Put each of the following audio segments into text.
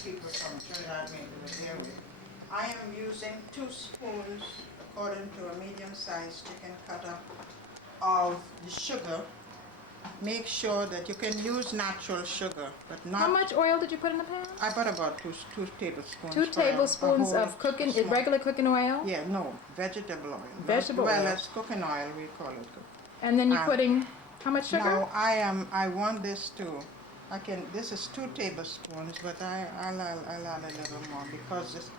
people from Trinidad maybe will hear it. I am using 2 spoons, according to a medium-sized chicken cutter, of the sugar. Make sure that you can use natural sugar, but not... How much oil did you put in the pan? I put about two tablespoons. 2 tablespoons of regular cooking oil? Yeah, no, vegetable oil. Vegetable oil. Well, it's cooking oil, we call it. And then you're putting how much sugar? Now, I want this to... this is 2 tablespoons, but I'll add a little more because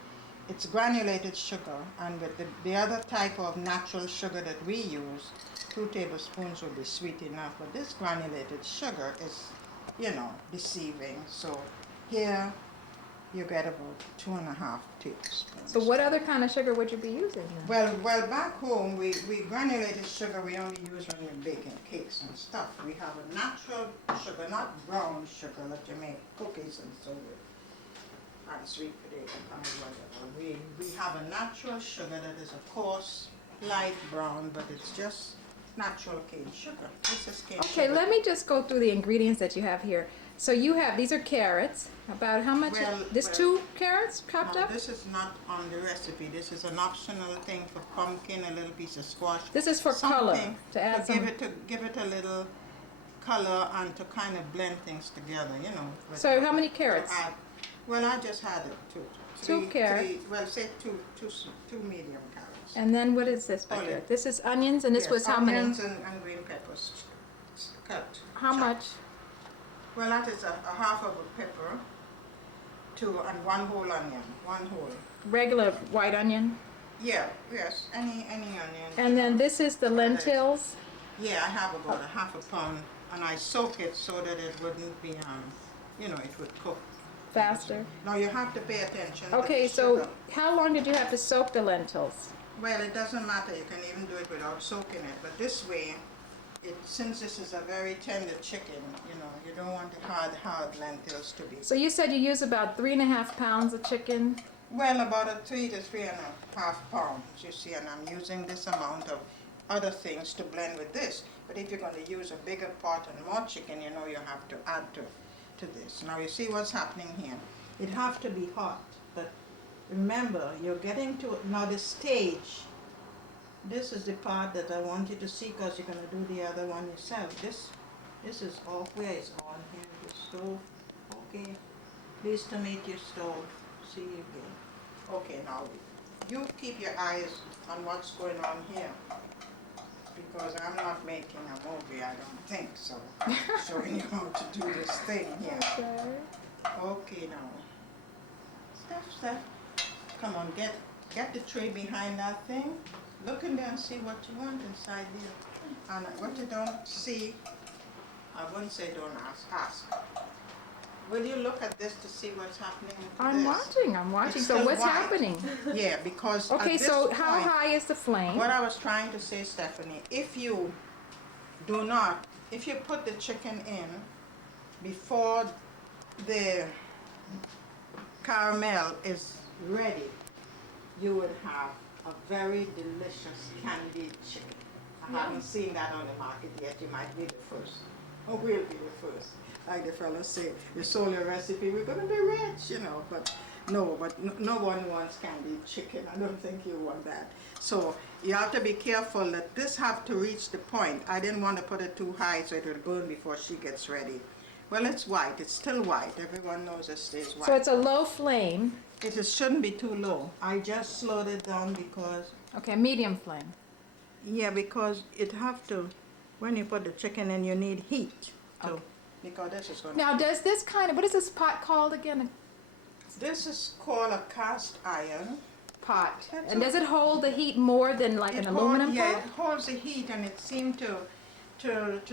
it's granulated sugar, and with the other type of natural sugar that we use, 2 tablespoons will be sweet enough, but this granulated sugar is, deceiving. So here you get about 2.5 tablespoons. So what other kind of sugar would you be using then? Well, back home, we granulated sugar we only use when we're baking cakes and stuff. We have a natural sugar, not brown sugar that you make cookies and so with, and sweet potato and whatever. We have a natural sugar that is, of course, light brown, but it's just natural cane sugar. This is cane sugar. Okay, let me just go through the ingredients that you have here. So you have, these are carrots. About how much? This 2 carrots chopped up? This is not on the recipe. This is an optional thing for pumpkin, a little piece of squash. This is for color, to add some. Give it a little color and to kind of blend things together, So how many carrots? Well, I just had it 2 carrots. Say two medium carrots. And then what is this back here? This is onions, and this was how many? Onions and green peppers cut. How much? Well, that is a half of a pepper, and 1 whole onion, 1 whole. Regular white onion? Yeah, yes, any onion. And then this is the lentils? Yeah, I have about a half a pound, and I soak it so that it wouldn't be, it would cook Faster? Now you have to pay attention. Okay, so how long did you have to soak the lentils? Well, it doesn't matter. You can even do it without soaking it. But this way, since this is a very tender chicken, you don't want the hard lentils to be. So you said you use about 3.5 pounds of chicken? Well, about a 3 to 3.5 pounds, you see, and I'm using this amount of other things to blend with this. But if you're going to use a bigger pot and more chicken, you have to add to this. Now you see what's happening here. It have to be hot, but remember, you're getting to now the stage. This is the part that I want you to see because you're going to do the other one yourself. This is all where it's on here. The stove. Okay. Please to meet your stove. See you again. Okay, now you keep your eyes on what's going on here. Because I'm not making a movie, I don't think so. I'm showing you how to do this thing here. Okay, now. Steph. Come on, get the tray behind that thing. Look in there and see what you want inside there. And what you don't see, I wouldn't say don't ask. Will you look at this to see what's happening with I'm watching. So what's happening? Yeah, because okay, so how high is the flame? What I was trying to say, Stephanie, if you put the chicken in before the caramel is ready, you would have a very delicious candied chicken. I haven't seen that on the market yet. You might be the first. Or we'll be the first. Like the fellows say, you sold your recipe, we're going to be rich, But no one wants candied chicken. I don't think you want that. So you have to be careful that this have to reach the point. I didn't want to put it too high so it will burn before she gets ready. Well, it's white. It's still white. Everyone knows it stays white. So it's a low flame. It shouldn't be too low. I just slowed it down because... Okay, medium flame. Yeah, because it have to, when you put the chicken in, you need heat. Okay. Because this is going now, does this what is this pot called again? This is called a cast iron pot. And does it hold the heat more than like an aluminum pot? Yeah, it holds the heat, and it seemed to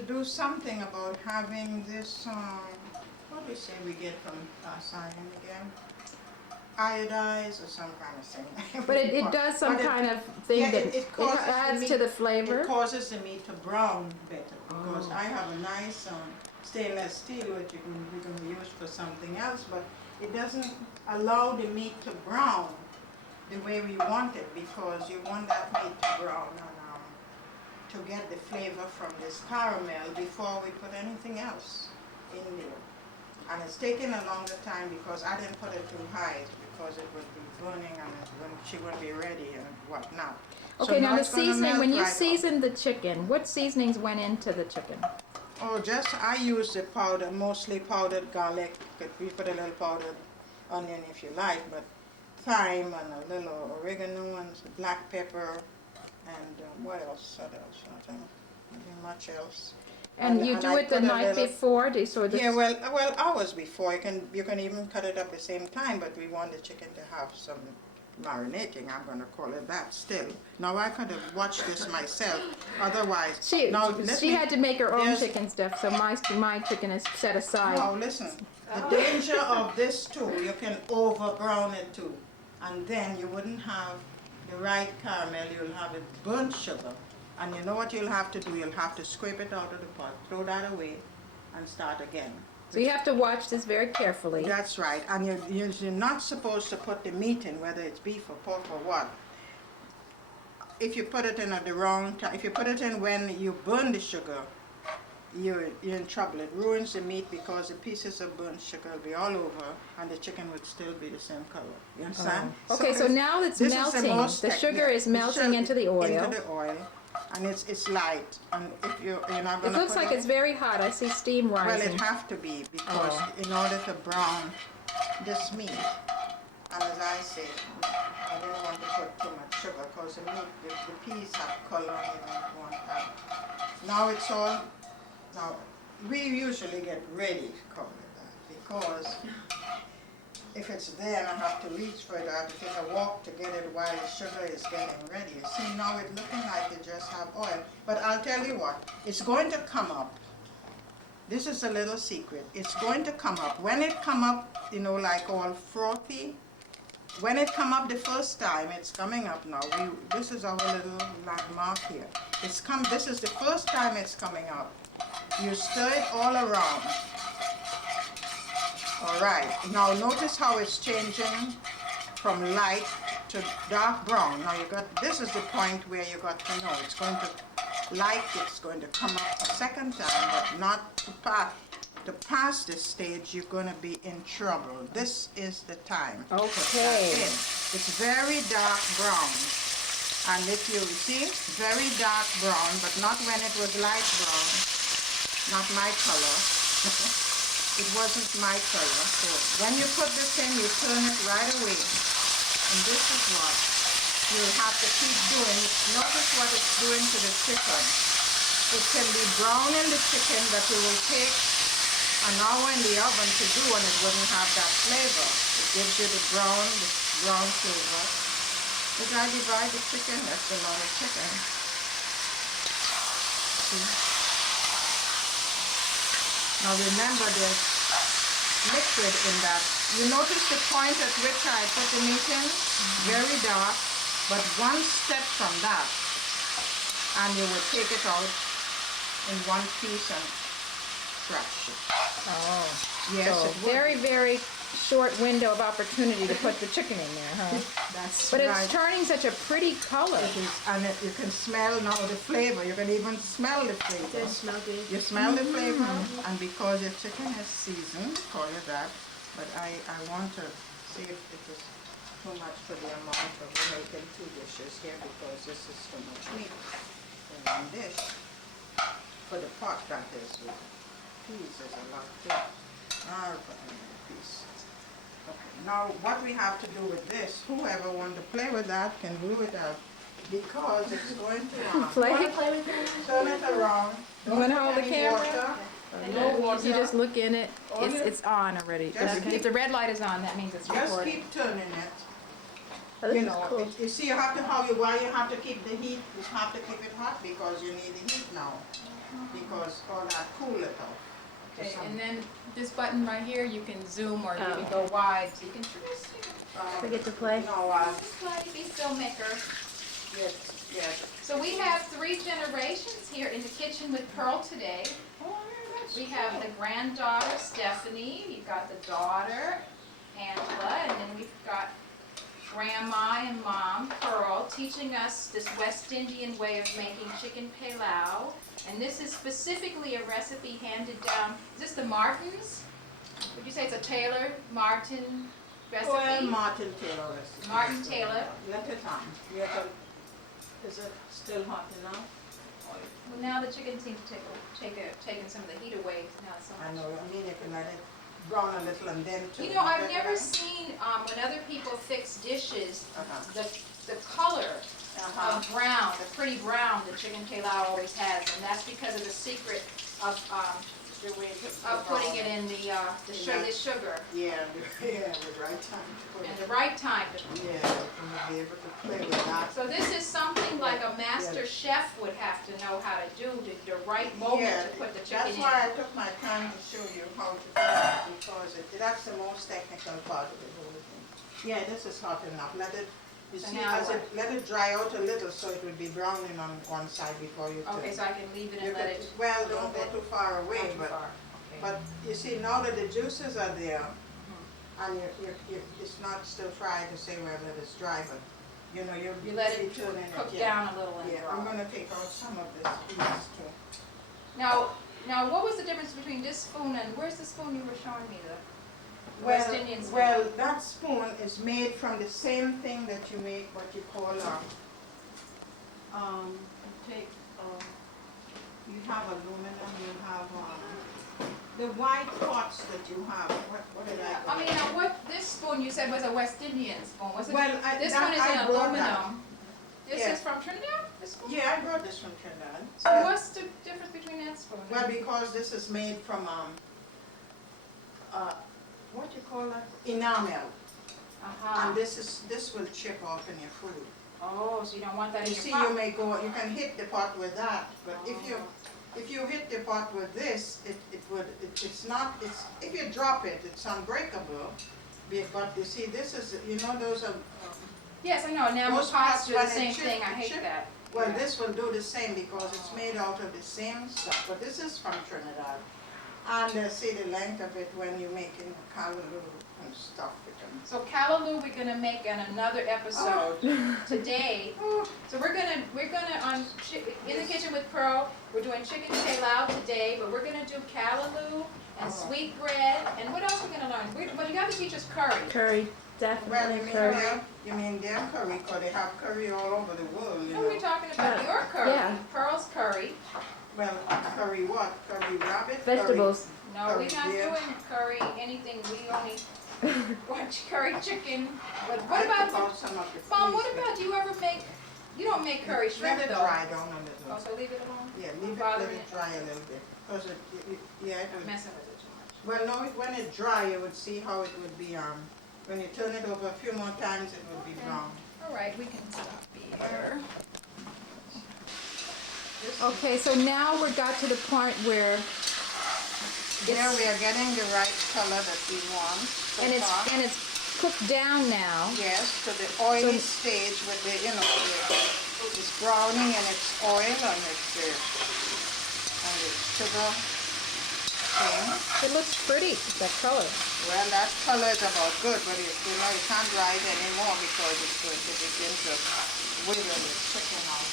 do something about having this, what do we say we get from cast iron again? Iodized or some kind of thing. But it does some kind of thing that it adds to the flavor? It causes the meat to brown better, because I have a nice stainless steel which we're going to use for something else, but it doesn't allow the meat to brown the way we want it, because you want that meat to brown and to get the flavor from this caramel before we put anything else in there. And it's taking a longer time because I didn't put it too high because it would be burning and she wouldn't be ready and whatnot. Okay, So now the it's gonna seasoning, melt when you right off. seasoned the chicken, what seasonings went into the chicken? Oh, I use the powder, mostly powdered garlic. You put a little powdered onion if you like, but thyme and a little oregano and some black pepper and what else? Nothing much else. And you do I it the put a night little- before? Yeah, well, hours before. You can even cut it up the same time, but we want the chicken to have some marinating. I'm going to call it that still. Now I could have watched this myself. Otherwise, She had to make her own there's- chicken stuff, so my chicken is set aside. No, listen. The danger of this too, you can over brown it too, and then you wouldn't have the right caramel. You'll have it burnt sugar. And you know what you'll have to do? You'll have to scrape it out of the pot, throw that away, and start again. So you have to watch this very carefully. That's right. And you're not supposed to put the meat in, whether it's beef or pork or what. If you put it in at the wrong time, if you put it in when you burn the sugar, you're in trouble. It ruins the meat because the pieces of burnt sugar will be all over and the chicken would still be the same color. You understand? Okay, so now it's this is the melting. most The sugar yeah, is melting into the oil. Into the oil. And it's light. And if you're not It going to looks like it's very hot. I see steam well, rising. it have to be because in order to brown this meat, and as I say, I didn't want to put too much sugar because the meat, the peas have color and you don't want that. Now it's all, now we usually get ready to color that because if it's there and I have to reach for it, I have to take a walk to get it while the sugar is getting ready. You see, now it's looking like it just have oil. But I'll tell you what, it's going to come up. This is a little secret. It's going to come up. When it come up, you know, like all frothy, when it come up the first time, it's coming up now. This is our little landmark here. This is the first time it's coming up. You stir it all around. All right, now notice how it's changing from light to dark brown. Now this is the point where you got to know it's going to come up a second time, but not to pass. To pass this stage, you're going to be in trouble. This is the time. Okay. It's very dark brown. And if you see, very dark brown, but not when it was light brown. Not my color. It wasn't my color. So when you put this in, you turn it right away. And this is what you'll have to keep doing. Notice what it's doing to the chicken. It can be brown in the chicken that you will take an hour in the oven to do and it wouldn't have that flavor. It gives you the brown flavor. As I divide the chicken, that's a lot of chicken. See? Now remember there's liquid in that. You notice the point at which I put the meat in? Very dark, but one step from that and you will take it out in one piece and crush it. Oh. Yes, So it would. very, very short window of opportunity to put the chicken in there, huh? That's But right. it's turning such a pretty color. It is, and you can smell now the flavor. You can even smell the flavor. You smell the flavor, and because your chicken is seasoned, call it that. But I want to see if it is too much for the amount of making 2 dishes here because this is too much meat in one dish. For the pot, that is. With peas is a lot too. I'll put in a piece. Okay. Now, what we have to do with this, whoever wants to play with that can do with that because it's going to Play. turn it around. You want to hold the Any camera? water, no water. You just look in it. All you- It's on already. Just If the red light is on, that means it's Just recording. keep turning it. Oh, this You is know, cool. you see, why you have to keep the heat. You have to keep it hot because you need the heat now. Because all that cool it off. Okay, and then this button right here, you can zoom or you can go wide, so you can trace. Forget to play. No, Be filmmaker. yes, yes. So we have 3 generations here in the kitchen with Pearl today. We have the granddaughter, Stephanie, you've got the daughter, Angela, and then we've got Grandma and Mom, Pearl, teaching us this West Indian way of making chicken Pelau. And this is specifically a recipe handed down, is this the Martins? would you say it's a Taylor Martin recipe? Well, Martin Taylor recipe. Martin Taylor. Let it on. Is it still hot enough? Well, now the chicken seems to taking some of the heat away. Now it's so I much. know, I mean, you can let it brown a little and then turn You know, I've it never around. seen, when other people fix dishes, Uh-huh. the color Uh-huh. of brown, the pretty brown that chicken Pelau always has, and that's because of the secret of The way to putting it in the sugar Yeah, the right time to put and it. the right time. Yeah, and be able to play with that. So this is something like a master chef would have to know how to do, the right moment Yeah, to put the chicken that's in. why I took my time to show you how to do it, because that's the most technical part of the whole thing. Yeah, this is hot enough. Let it, you So see, now let it dry out a little so it will be browning on one side before you turn. Okay, so I can leave it You and let could- it. Well, a little don't go bit- too far away, not too but, far. Okay. but you see, now that the juices are there, and it's not still fried to say, well, let it dry, but, you know, You let it turning it, cook yeah. down a little and Yeah, draw. I'm gonna take out some of this piece too. Now, what was the difference between this spoon and, where's the spoon you were showing me, the West Indian spoon? Well, that spoon is made from the same thing that you make what you call you have aluminum, you have, the white pots that you have, what did I call I mean, it? now what, this spoon you said was a West Indian spoon, was it? Well, This that- one is I an brought that. aluminum. This Yeah. is from Trinidad, this spoon? Yeah, I brought this from Trinidad. So what's the difference between that spoon? Well, because this is made from, what you call that? Enamel. Uh-huh. And this will chip off in your food. Oh, so you don't want that in You your see, pot? you may go, you can hit the pot with that, but if you hit the pot with this, if you drop it, it's unbreakable. But you see, this is, you know, those are, Yes, I know, enamel Most pots pots do when the it same chip- thing, I hate chip- that. well, Yeah. this will do the same because it's made out of the same stuff, but this is from Trinidad. And see the length of it when you're making callaloo and stuff with them. So callaloo, we're gonna make in another episode today. So we're gonna in the kitchen with Pearl, we're doing chicken Pelau today, but we're gonna do callaloo and sweetbread, and what else we're gonna learn? Well, you gotta teach us curry. Curry, Well, definitely curry. you mean their curry, because they have curry all over the world, you What are we know. talking about? Yeah. Your curry, Yeah. Pearl's curry. Well, curry what? Curry rabbit? Vegetables. No, we're Curry not deer. doing curry, anything, we only watch curry chicken. But Curry, what I about, took out some of the Mom, what peas, but about, do you ever make, you don't make curry shrimp let it though? dry down a Oh, little. so leave it alone? Yeah, Not leave it, let bothering it dry a little bit. Because yeah, it I'm will. messing with it too much. Well, no, when it dry, you would see how it would be, when you turn it over a few more times, it would be Okay. brown. All right, we can stop here. Okay, so now we got to the point where There we are getting the right color that we want so far. and it's cooked down now. Yes, to the oily stage with the, you know, it's browning and it's oil and it's sugar thing. It looks pretty, that color. Well, that color is about good, but you know, you can't dry it anymore because it's going to begin to wither the chicken out.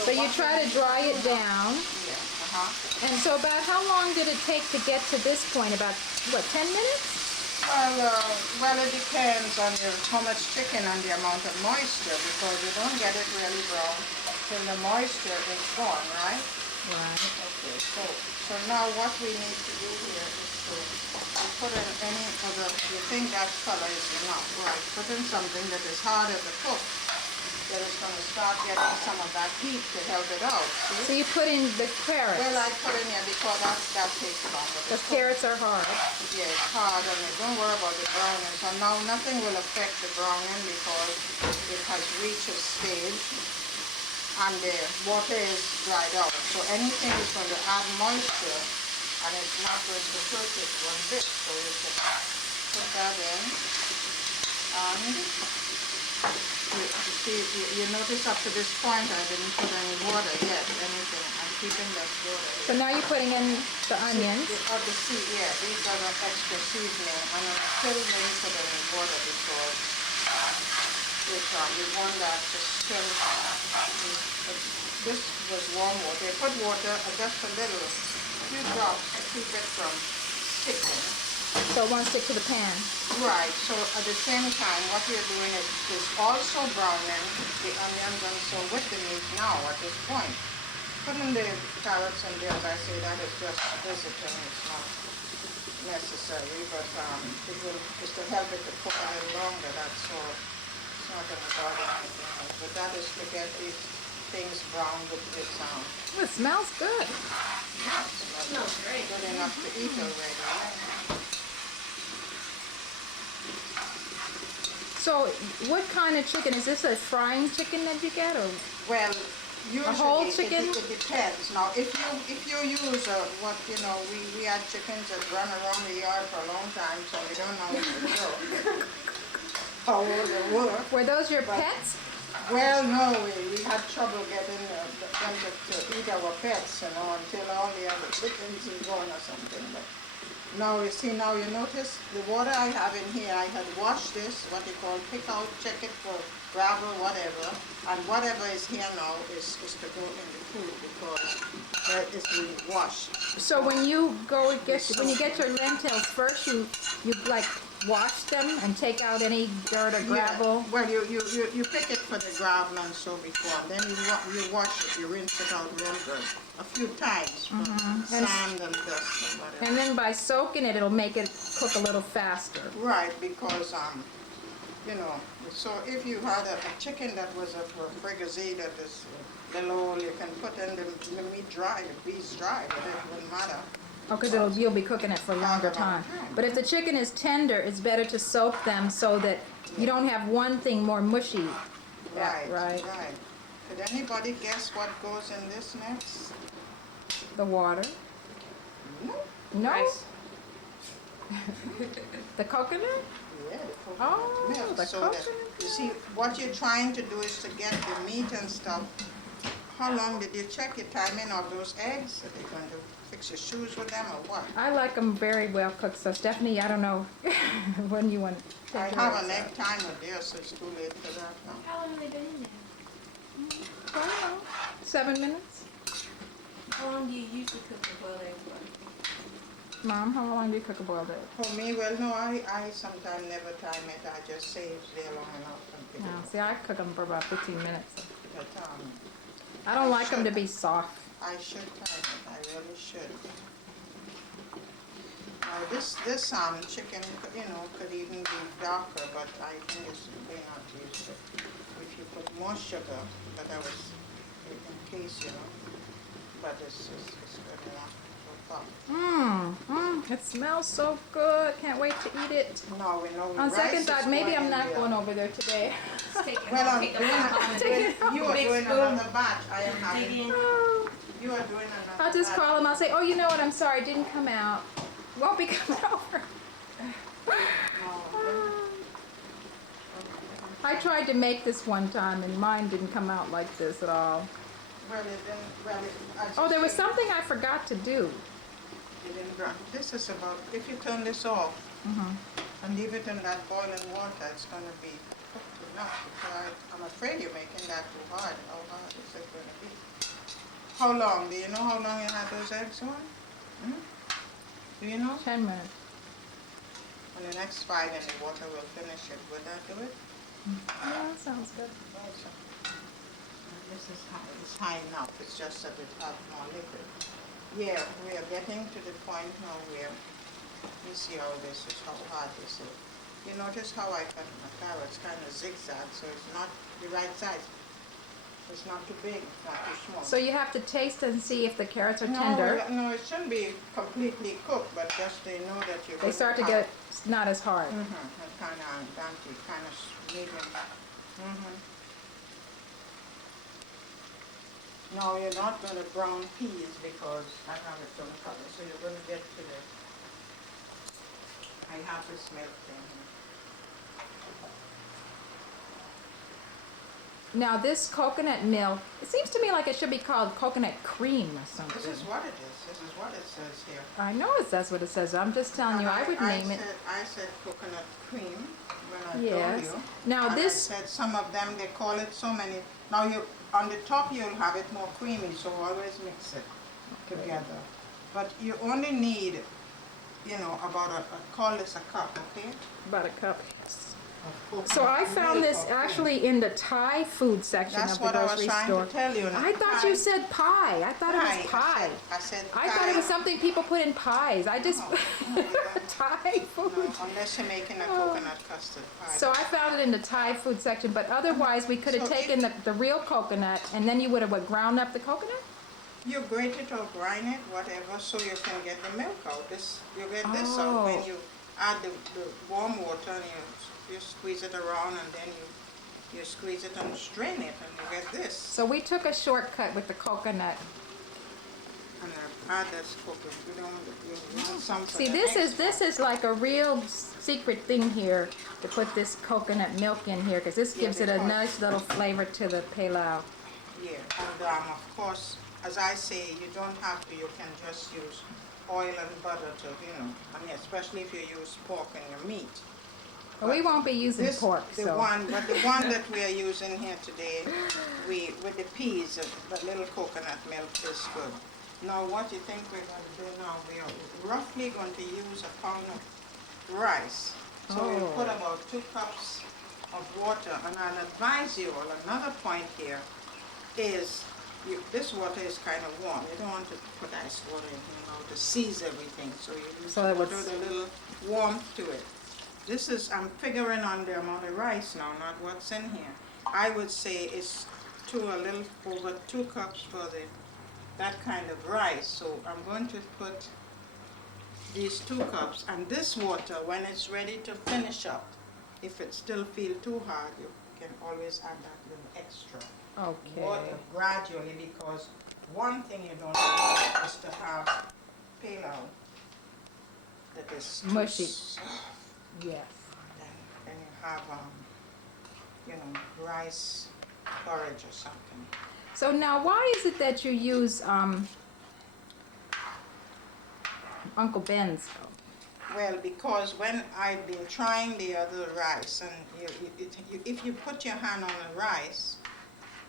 So you what try to we dry do it now- down. Yeah, And so about how long did it take to get to this point? About, what, 10 minutes? Well, it depends on how much chicken and the amount of moisture, because you don't get it really brown till the moisture is gone, right? Right. Okay, so now what we need to do here is to put in any other, you think that color is enough, right? Put in something that is harder to cook, that is going to start getting some of that heat to help it out, see? So you put in the carrots. Well, I put in here because that takes longer to Because cook. carrots are hard. Yeah, it's hard and don't worry about the browning. So now nothing will affect the browning because it has reached a stage and the water is dried out. So anything is going to add moisture and it's not going to hurt it one bit. So you can put that in. And you notice up to this point I didn't put any water yet, anything. I'm keeping that water. So now you're putting in the onions. Yeah, these are the extra seasoning, and I'm still going to put them in water because we want that to still. This was warm water. They put water, just a few drops to keep it from sticking. So it won't stick to the pan. Right, so at the same time, what we're doing is also browning the onions and so with the meat now at this point. Putting the carrots in there, as I say, that is just visiting, it's not necessary, but it's to help it to cook a little longer, that's all. It's not going to bother anything else, but that is to get these things browned with its It smells good. Smells great. good enough to eat already. So what kind of chicken? Is this a frying chicken that you get, or? Well, usually whole chicken? It depends. Now, if you use what we had chickens that run around the yard for a long time, so we don't know what to do. How old they were. Were those your But- pets? Well, no, we had trouble getting them to eat our pets, until all the other chickens were gone or something. But now you see, now you notice the water I have in here, I had washed this, what they call pick out, check it for gravel, whatever, and whatever is here now is to go in the food because it's been washed. So when you get your lentils first, you like wash them and take out any dirt or gravel. Yeah. Well, you pick it for the gravel and so before, and then you wash it, you rinse it out real good a few times from sand and dust and whatever. And then by soaking it, it'll make it cook a little faster. Right, because so if you had a chicken that was a fricassee that is below, you can put in the meat dry, the beef dry, but it wouldn't matter. Oh, because you'll be cooking it for a longer time. But if the chicken is tender, it's better to soak them so that you don't have one thing more mushy. Right, right. right. Could anybody guess what goes in this next? The water. No. No? Rice. The coconut? Yeah, the coconut Oh, milk. the So that, coconut you see, what you're trying to do is to get the meat and stuff. How long did you check your timing of those eggs? Are they going to fix your shoes with them or what? I like them very well cooked, so Stephanie, I don't know when you want to I take your have eggs an out. egg timer there, so it's too late for that now. How long have they been in there? I don't know, 7 minutes. How long do you usually cook the boiled egg for? Mom, how long do you cook a boiled egg? For me, well, no, I sometimes never time it. I just say it's there long enough and pick it No, up. see, I cook them for about 15 minutes. But, I don't like them to be soft. I should time it. I really should. Now this chicken, could even be darker, but I think it's way not used to. If you put more sugar, but that was in case, but it's good enough so far. It smells so good. Can't wait to eat it. Now we know On rice second is thought, maybe going I'm in not there. going over there today. Just take it. Well, I'm take doing you are Big doing spoon. another batch. I am Dig having. in. You are doing another. I'll just batch. call him. I'll say, oh, you know what? I'm sorry, it didn't come out. Won't be coming over. No. I tried to make this one time, and mine didn't come out like this at all. Well, it didn't. Well, as Oh, you there was say, something I forgot to do. it didn't burn. This is about. If you turn this off and leave it in that boiling water, it's going to be cooked enough. Because I'm afraid you're making that too hard. How hard is it going to be? How long? Do you know how long you had those eggs on? Do you know? 10 minutes. On the next 5 and the water will finish it. Would that do it? Yeah, that sounds good. Also, this is high. It's high enough. It's just that it has more liquid. Yeah, we are getting to the point now where you see how this is, how hard this is. You notice how I cut my carrots kind of zigzag, so it's not the right size. It's not too big, it's not too small. So you have to taste and see if the carrots are no, tender. No, it shouldn't be completely cooked, but just they know that you're They start to get not as hard. kind of dainty, kind of medium. No, you're not going to brown peas because I have it from color, so you're going to get to the. I have this milk thing here. Now this coconut milk, it seems to me like it should be called coconut cream or something. This is what it is. This is what it says here. I know that's what it says. I'm just telling you, I would name it. I said coconut cream when I Yes. told you. Now And this, I said some of them they call it so many. Now you on the top you'll have it more creamy, so always mix it together. But you only need you know, about call this a cup, okay? About a cup. Of coconut So I found milk this or cream. actually in the Thai food section That's of the what I was grocery trying store. to tell you. I thought you said pie. I thought it was pie. I said I thought it was something people put in pies. I just No, Thai food. no, unless you're making a coconut custard pie. So I found it in the Thai food section, but otherwise we could have So taken the real coconut and then you would have ground up the coconut? You grate it or grind it, whatever, so you can get the milk out. You get this out Oh. when you add the warm water and you squeeze it around and then you squeeze it and strain it and you get this. So we took a shortcut with the coconut. And add this coconut. You want some for See, the this extra. is like a real secret thing here to put this coconut milk in here because this Yeah, gives it a because- nice little flavor to the Pelau. Yeah, and of course, as I say, you don't have to, you can just use oil and butter to, you know, I mean, especially if you use pork in your meat. But we won't be using This, pork, the so. one that we are using here today, with the peas, the little coconut milk is good. Now, what you think we're going to do now? We are roughly going to use a pound of rice. So we'll Oh. put about 2 cups of water, and I'll advise you all, another point here is this water is kind of warm. You don't want to put ice water in, you know, to seize everything. So you use So it water would- with a little warmth to it. This is, I'm figuring on the amount of rice now, not what's in here. I would say it's a little over 2 cups for that kind of rice. So I'm going to put these 2 cups, and this water, when it's ready to finish up, if it still feels too hard, you can always add that little extra water Okay. gradually, because one thing you don't want is to have Pelau that is too Mushy. soft. Yes. Then you have, you know, rice porridge or something. So now, why is it that you use Uncle Ben's? Well, because when I've been trying the other rice, and if you put your hand on the rice,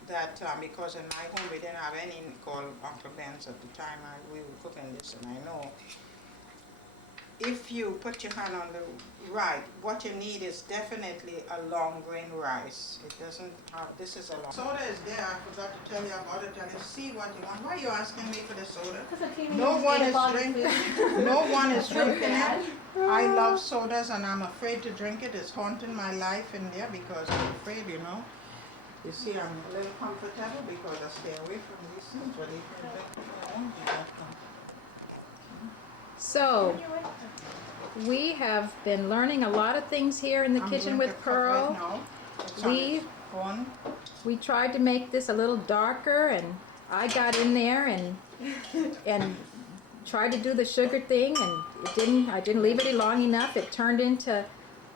that because in my home we didn't have any called Uncle Ben's at the time we were cooking this, and I know. If you put your hand on the right, what you need is definitely a long grain rice. It doesn't have, this is a long. Soda is there, I forgot to tell you about it. Tell you, see what you want. Why are you asking me for the soda? No one is drinking. No one is drinking it. I love sodas and I'm afraid to drink it. It's haunting my life in there because I'm afraid, you know. You see, I'm a little comfortable because I stay away from these things, but if you drink it, I won't do that. So, we have been learning a lot of things here in the I'm kitchen going with to cut right Pearl. now. It's on We- its own. We tried to make this a little darker, and I got in there and tried to do the sugar thing, and it didn't. I didn't leave it long enough. It turned into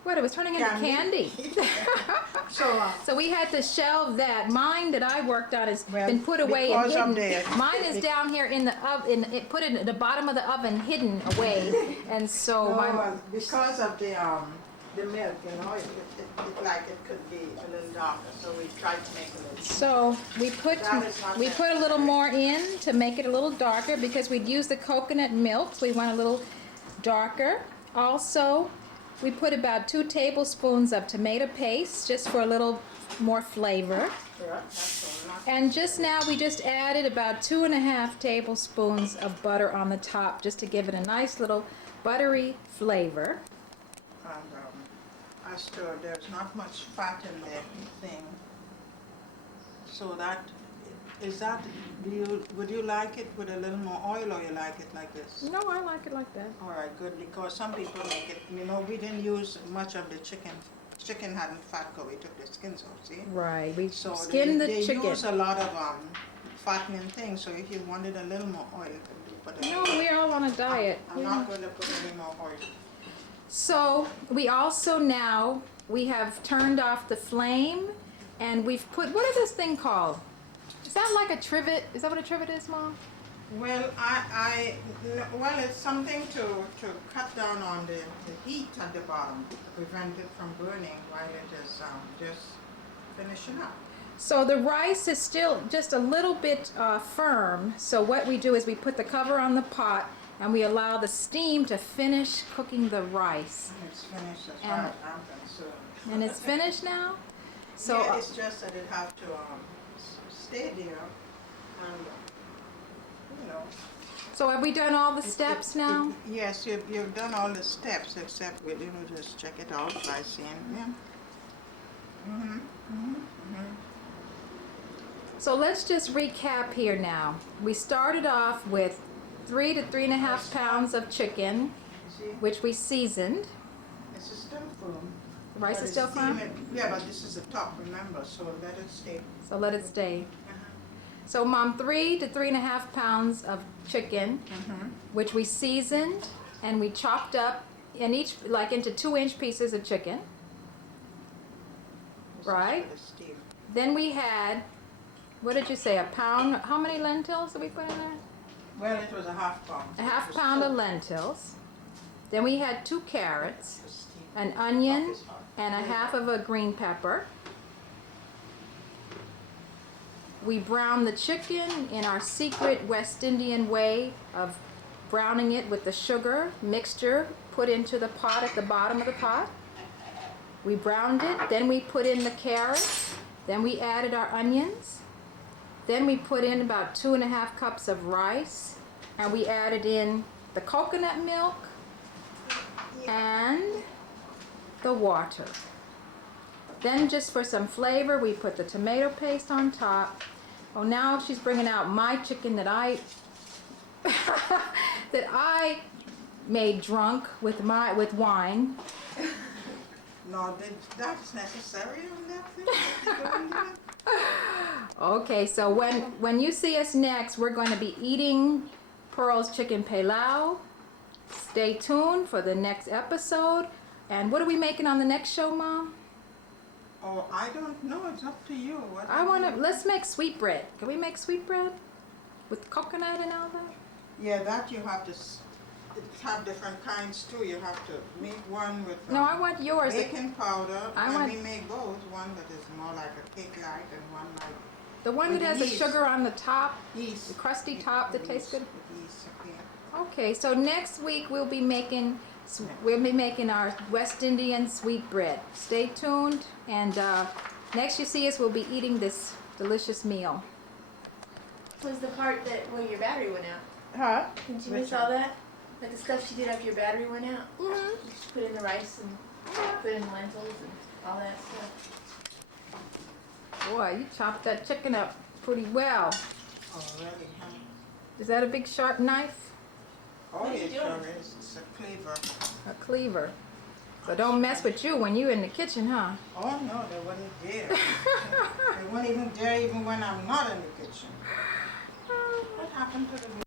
what? It was turning into candy. So we had to shelve that. Mine that I worked on has Well, been put away and because of hidden. the- Mine is down here in the oven. It put it at the bottom of the oven, hidden away. And so No, my because of the milk, you know, it could be a little darker, so we tried to make it a little. So we put That is not we bad. put a little more in to make it a little darker because we'd use the coconut milk, so we want a little darker. Also, we put about 2 tablespoons of tomato paste just for a little more flavor. Yeah, that's all. Not And just now we just added about 2.5 tablespoons of butter on the top just to give it a nice little buttery flavor. and as to there's not much fat in the thing. So that is that. Would you like it with a little more oil, or you like it like this? No, I like it like that. All right, good, because some people make it, you know, we didn't use much of the chicken. Chicken hadn't fat, because we took the skins off, see? Right, we So skin the they chicken. use a lot of fattening things, so if you wanted a little more oil, you could put it. No, we're all on a diet. I'm not going to put any more oil. So we also now, we have turned off the flame and we've put, what is this thing called? Is that like a trivet? Is that what a trivet is, Mom? Well, well, it's something to cut down on the heat at the bottom, to prevent it from burning while it is just finishing up. So the rice is still just a little bit firm. So what we do is we put the cover on the pot and we allow the steam to finish cooking the rice. It's finished as And- far as I'm concerned. And it's finished now? So, yeah, it's just that it have to stay there, and you know. so have we done all the it- steps it- now? Yes, you've done all the steps except we just check it out by seeing, yeah. Mhm. Mhm. Mhm. So let's just recap here now. We started off with 3 to 3.5 pounds of chicken, You see, which we seasoned. this is still firm. The rice but is it's still firm? steaming- Yeah, but this is the top, remember, so let it stay. So let it stay. Uh-huh. So Mom, 3 to 3.5 pounds of chicken, Mhm. which we seasoned and we chopped up in each, like into 2-inch pieces of chicken. This is Right. for the steam. Then we had, what did you say, a pound? How many lentils did we put in there? Well, it was a half pound. A It half was pound of cooked. lentils. Then we had 2 carrots, The steam. an onion, Top is hot. and a half of a green pepper. We browned the chicken in our secret West Indian way of browning it with the sugar mixture put into the pot at the bottom of the pot. We browned it, then we put in the carrots, then we added our onions, then we put in about 2.5 cups of rice, and we added in the coconut milk and the water. Then just for some flavor, we put the tomato paste on top. Oh, now she's bringing out my chicken that I that I made drunk with wine. No, that's necessary on that thing that you're doing there? Okay, so when you see us next, we're going to be eating Pearl's chicken Pelau. Stay tuned for the next episode. And what are we making on the next show, Mom? Oh, I don't know. It's up to you. What I do want to, you- let's make sweetbread. Can we make sweetbread? With coconut and all that? Yeah, that you have to have different kinds too. You have to make one with No, I want yours. baking powder. I and want- we make both. One that is more like a cake-like and one like The one with that has the yeast. sugar on the top, yeast. the crusty top that tastes good. With yeast, okay. Okay, so next week we'll be making our West Indian sweetbread. Stay tuned, and next you see us, we'll be eating this delicious meal. Was the part that where your battery went out? Huh? Didn't you Which miss one? all that? Like the stuff she did after your battery went out? Mm-hmm. You just put in the rice and put in the lentils and all that stuff. Boy, you chopped that chicken up pretty well. Already, huh? Is that a big sharp knife? Oh, What are you it sure doing? is. It's a cleaver. A cleaver. So don't mess with you when you're in the kitchen, huh? Oh no, they wouldn't dare. They wouldn't even dare even when I'm not in the kitchen. What happened to the